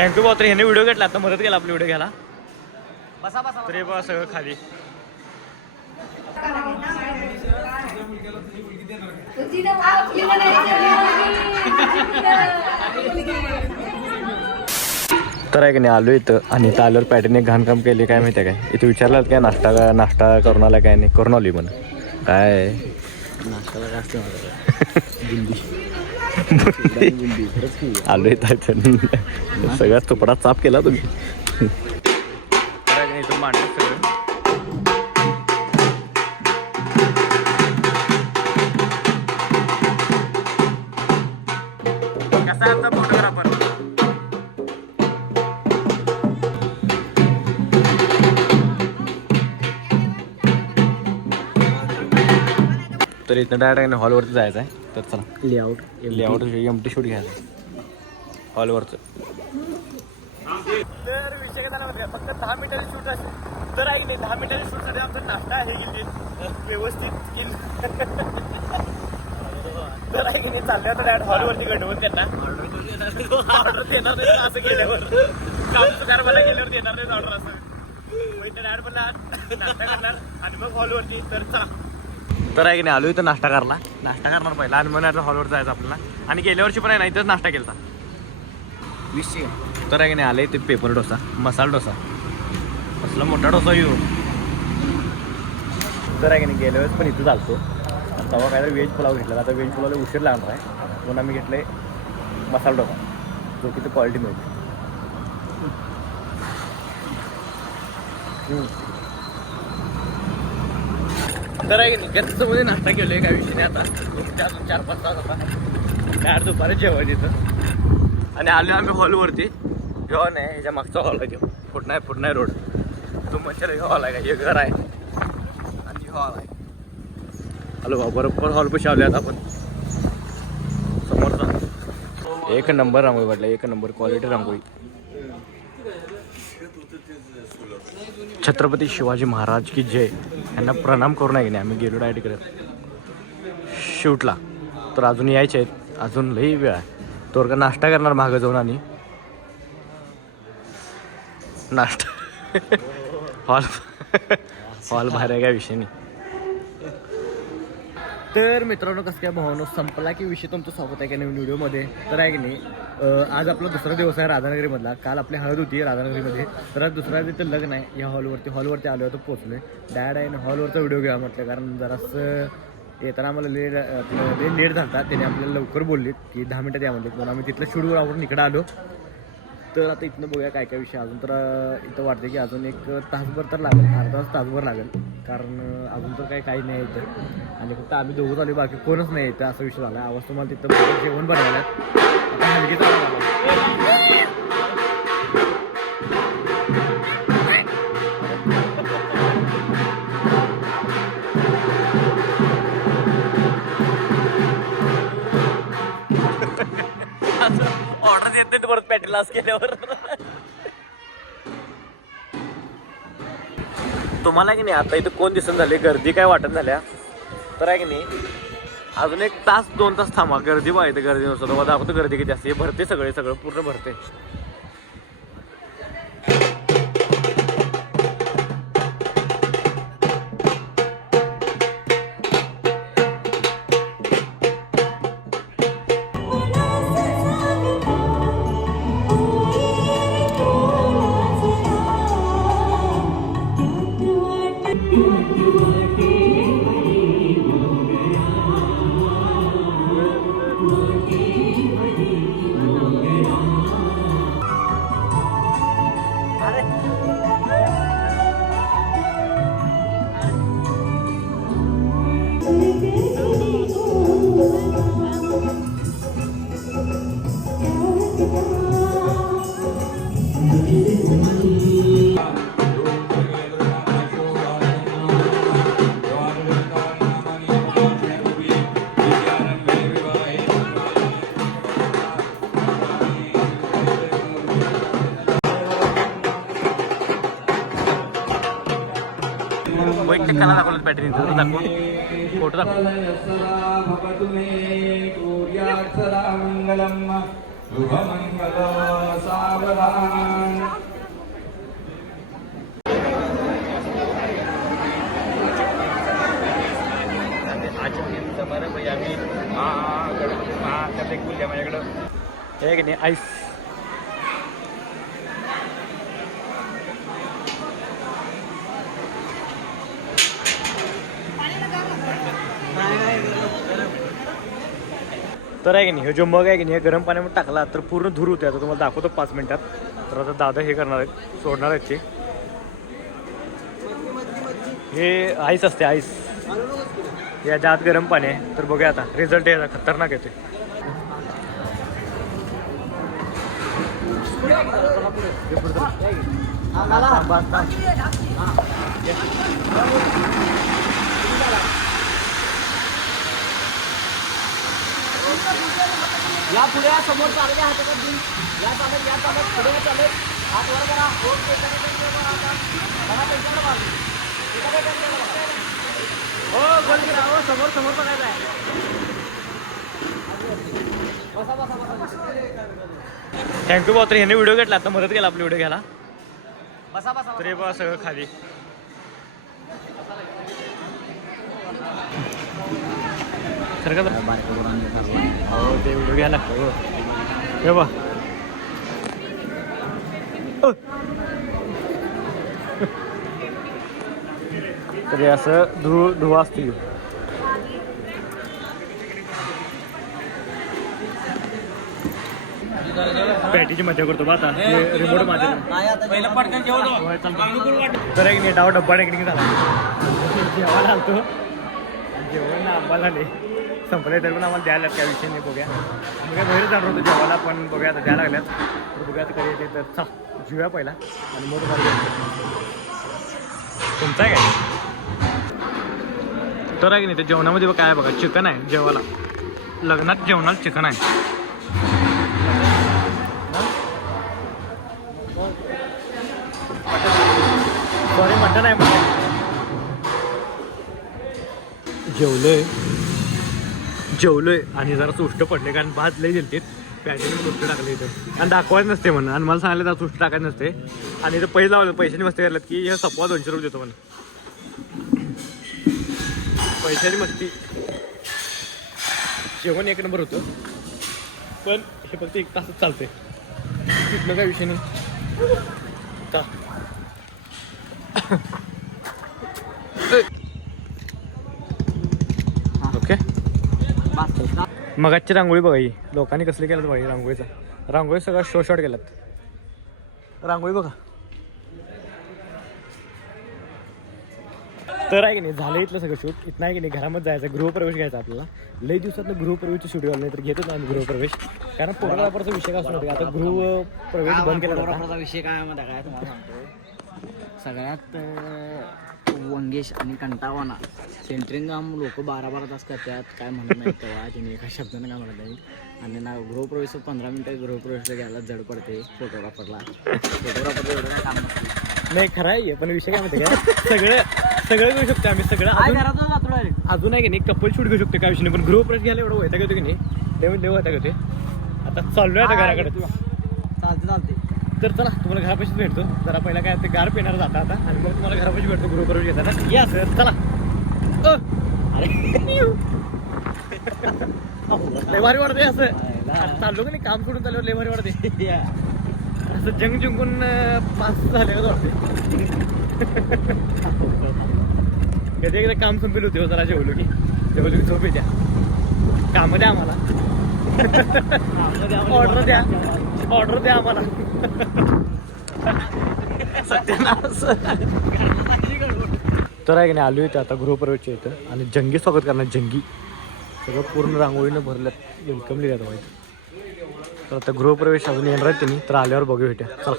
Thank you भाऊ. तर ह्याने व्हिडिओ घेतला आता मदत केला आपला व्हिडिओ घ्यायला. बसा बसा तरी बघा सगळं खाली. तर आहे की नाही आलो इथं आणि इथं आल्यावर पॅटर्नने घाणकाम केले काय माहिती आहे काय. इथं विचारलं काय नाश्ता करून आला काय नाही. करून आली म्हणून काय नाश्त्याला जास्त आलो इथं सगळ्यात तुपडा चाप केला तुम्ही. इथं मांडलं सगळं. कसा आहे आमचा फोटोग्राफर. तर इथं डायरेक्ट हॉलवरती जायचं आहे. तर चला लेआउट एमटी शूट घ्यायचं हॉलवरचं. तर विषय काय झाला फक्त 10 मिनिटाची शूट असेल तर आहे नाही. 10 मिनिटाच्या शूटसाठी आमचा नाश्ता आहे की व्यवस्थित तर आहे की नाही चाललं होतं डायरेक्ट हॉलवरती घडवून त्यांना ऑर्डर देणार नाही असं केल्यावर काम सुधार मला गेल्यावर देणार नाही ऑर्डर असं डायरेक्ट म्हणणार नाश्ता करणार आणि मग हॉलवरती. तर चला तर आहे की नाही आलो इथं नाश्ता करणार पहिला आणि मग आता हॉलवर जायचं आपल्याला. आणि गेल्या वर्षी पण आहे ना इथंच नाश्ता केला 20 तर आहे की नाही आले ते पेपर डोसा मसाला डोसा असला मोठा डोसा येऊ. तर आहे की नाही गेल्या वेळेस पण इथं चालतो आणि तेव्हा काहीतरी व्हेज पुलाव घेतला. आता व्हेज पुलावला उशीर लागणार आहे म्हणून आम्ही घेतले मसाला डोसा जो की तो क्वालिटी मिळते. तर आहे की नाही गच्चमध्ये नाश्ता केलो आहे काय विषय नाही. आता 4-5 तास आता काय दुपारी जेवण इथं आणि आलो आम्ही हॉलवरती. जेव्हा नाही ह्याच्या मागचा हॉल आहे फुटणार रोड तो म्हणजे हॉल आहे का हे घर आहे आणि हॉल आहे. हॅलो बरोबर हॉल पैसे आले आता आपण समोरचा. एक नंबर रांगोळी वाटला एक नंबर क्वालिटी रांगोळी. छत्रपती शिवाजी महाराज की जय यांना प्रणाम करून आहे की नाही आम्ही गेलो डायरेक्ट इकडे शूटला. तर अजून यायचे आहेत अजून लई वेळ आहे. तो का नाश्ता करणार मागं जाऊन आणि नाश्ता हॉल बाहेर आहे काय विषय नाही. तर मित्रांनो कसं काय भावनो संपला की विषय तुमचं स्वागत आहे का नवीन व्हिडिओमध्ये. तर आहे की नाही आज आपला दुसरा दिवस आहे राधानगरीमधला. काल आपली हळद होती राधानगरीमध्ये तर आज दुसऱ्या तिथं लग्न आहे. या हॉलवरती आलो होतो पोचलो आहे डायरेक्ट आहे हॉलवरचा व्हिडिओ घ्या म्हटलं कारण जरासं येताना आम्हाला लेट झाला. त्याने आपल्याला लवकर बोललीत की 10 मिनिटात यामध्ये म्हणून आम्ही तिथलं शूटवर आवरून इकडं आलो. तर आता इथनं बघूया काय काय विषय. अजून तर इथं वाटते की अजून एक तासभर तर लागेल अर्धा तासभर लागेल कारण अजून तर काही नाही इथं आणि फक्त आम्ही दोघंच आलो बाकी कोणच नाही येतं असा विषय झाला. आवाज तुम्हाला तिथं जेवण बनवायला आता हलगी ऑर्डर देत नाही परत पॅटी लास केल्यावर. तुम्हाला की नाही आता इथं कोण दिसून झाले गर्दी काय वाटत झाल्या. तर आहे की नाही अजून 1 तास 2 तास थांबा गर्दी बघा इथं गर्दी नसतो तेव्हा दाखवतो गर्दी किती असते. भरते सगळं पूर्ण भरते. वैयक्तिक कला दाखवलं पॅटर्न दाखव फोटो दाखव. हे की नाही आईस तर आहे की नाही हे जो मग आहे की नाही हे गरम पाण्यामध्ये टाकला तर पूर्ण धूर होते. आता तुम्हाला दाखवतो 5 मिनिटात. तर आता दादा हे करणार आहेत, सोडणार आहेत ते. हे आईस असते आईस याच्या आत गरम पाणी आहे. तर बघूया आता रिझल्ट याचा खतरनाक येते. या पुढे या समोर चालले हातात देऊन या चालत पुढे चालत हात वर करा. हो गोल करा. हो समोर समोर बघायचं आहे. थँक्यू भाऊ. तर ह्याने व्हिडिओ घेतला, आता मदत केला आपला व्हिडिओ घ्यायला. बसा बसा तर हे बघा सगळं खाली. सर का हो ते व्हिडिओ घ्यायला लागतो. हे बघ तर असं धुवा असतो. पॅटीची मजा करतो बा आता रिमोट माझ्या. तर एक नाही डाव डब्बा टेक्निक झाला. जेवायला आलतो, जेवण आंबा झाले संपले तरी पण आम्हाला द्यायला त्या विषयी नाही. बघूया आम्ही काय बाहेर जाणार होतो जेवायला, पण बघूया आता द्यायला लागल्यात. तर बघूया आता कधी येते. तर चा जीव्या पहिला आणि मग तुमचा आहे काय. तर आहे की नाही ते जेवणामध्ये काय बघा चिकन आहे जेवायला. लग्नात जेवणाला चिकन आहे. सॉरी मटन आहे म्हणजे जेवलोय आणि जरा सुष्ट पडले कारण भात लई दिलते. पॅटीने सुष्ट टाकले इथं आणि दाखवायचं नसते म्हणून. आणि मला सांगायला सुष्ट टाकायचं नसते. आणि इथं पैसे लावलं, पैशाने मस्ती करल्यात की हे सपवा 200 रुपये देतो म्हणून. पैशाची मस्ती. जेवण एक नंबर होतं, पण हे फक्त 1 तासच चालते. तिथलं काय विषय नाही का. ओके मगाची रांगोळी बघा. ही लोकांनी कसले केलं बघा रांगोळीचा. रांगोळी सगळं शॉर्ट केल्यात. रांगोळी बघा. तर आहे की नाही झालं इथलं सगळं शूट. इथं आहे की नाही घरामध्ये जायचं, गृहप्रवेश घ्यायचा आपल्याला. लई दिवसात गृहप्रवेशचं शूट घालून नाही तर घेतच नाही आम्ही गृहप्रवेश. कारण फोटोग्राफरचा विषय काय असं नव्हतं. आता गृहप्रवेश बंद केला फोटोग्राफरचा विषय काय म्हणता काय तुम्हाला सांगतो. सगळ्यात वंगेश आणि कंटावाना सेंटरिंग काम लोक 12-12 तास करतात. काय म्हणत नाही तेव्हा तुम्ही एका शब्दाने काय म्हणत नाही. आणि ना गृहप्रवेश 15 मिनिटं गृहप्रवेशला घ्यायला जड पडते फोटोग्राफरला. फोटोग्राफरला एवढं काय काम नसतं. नाही खरं आहे, पण विषय काय म्हणते काय सगळं घेऊ शकतो आम्ही. सगळं अजून आहे की नाही कपल शूट घेऊ शकतो काय विषय नाही. पण गृहप्रवेश घ्यायला एवढं होता घेतो की नाही देव होता घेते. आता चाललोय आता घराकडे. चालते. तर चला तुम्हाला घरापाशीच भेटतो. जरा पहिला काय ते गार पिणार जाता आता आणि मग तुम्हाला घरापाशी भेटतो गृहप्रवेश घेताना. या सर चला. लय भारी वाटते असं. चाललो की नाही काम सोडून चालल्यावर लय भारी वाटते. असं जंग जिंकून पास झाले वाटते. कधी एकदा काम संपेल होते जरा जेवलो की झोप येत्या. कामं द्या आम्हाला. ऑर्डर द्या आम्हाला. तर आहे की नाही आलो इथे आता गृहप्रवेशच्या इथं आणि जंगी स्वागत करणार. जंगी सगळं पूर्ण रांगोळीनं भरल्यात. वेलकम लिहिलं व्हायचं. तर आता गृहप्रवेश अजून येणार आहेत त्यांनी. तर आल्यावर बघू भेट्या. चला.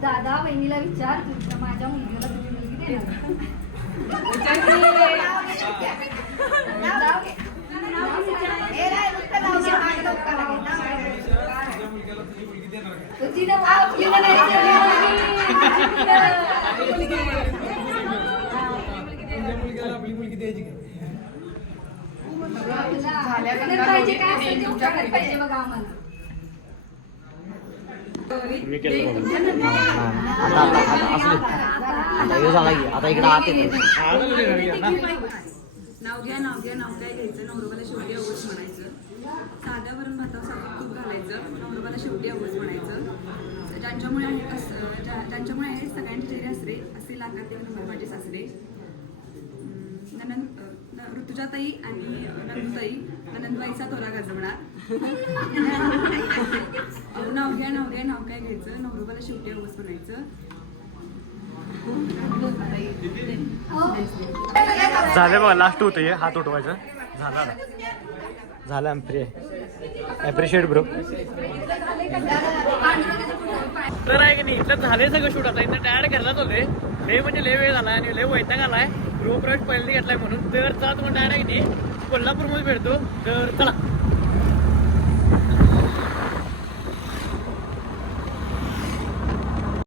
दादा वहिनीला विचार माझ्या मुलगीला तुझी मुलगी देणार. तुझी ना आपली पाहिजे काय असेल ते उठायला पाहिजे बघा आम्हाला. आता हे झाला की आता इकडे आत येतो. नाव घ्या काय घ्यायचं नवरोबाला शेवटी अवघड म्हणायचं. साध्या वरण भातावर साखर तूप घालायचं, नवरोबाला शेवटी अवघड म्हणायचं. ज्यांच्यामुळे आहे सगळ्यांचे चेहरे हसरे असे लागात ते नंबर सासरे. ऋतुजाताई आणि नंदुताई नंदबाईचा तोरा गाजवणार. नाव घ्या काय घ्यायचं नवरोबाला शेवटी अवघड म्हणायचं. झाले बघा लास्ट होतं हे हात उठवायचं झालं ॲप्रिशिएट ब्रो. तर आहे की नाही इथं झाले सगळं शूट आता इथं डायरेक्ट घरला चाललोय. लय म्हणजे लय वेळ झाला आणि लय वैताग आलाय. गृहप्रवेश पहिल्यांदा घेतलाय म्हणून तर चला तुम्हाला डायरेक्ट नाही कोल्हापूरमध्ये भेटतो तर चला.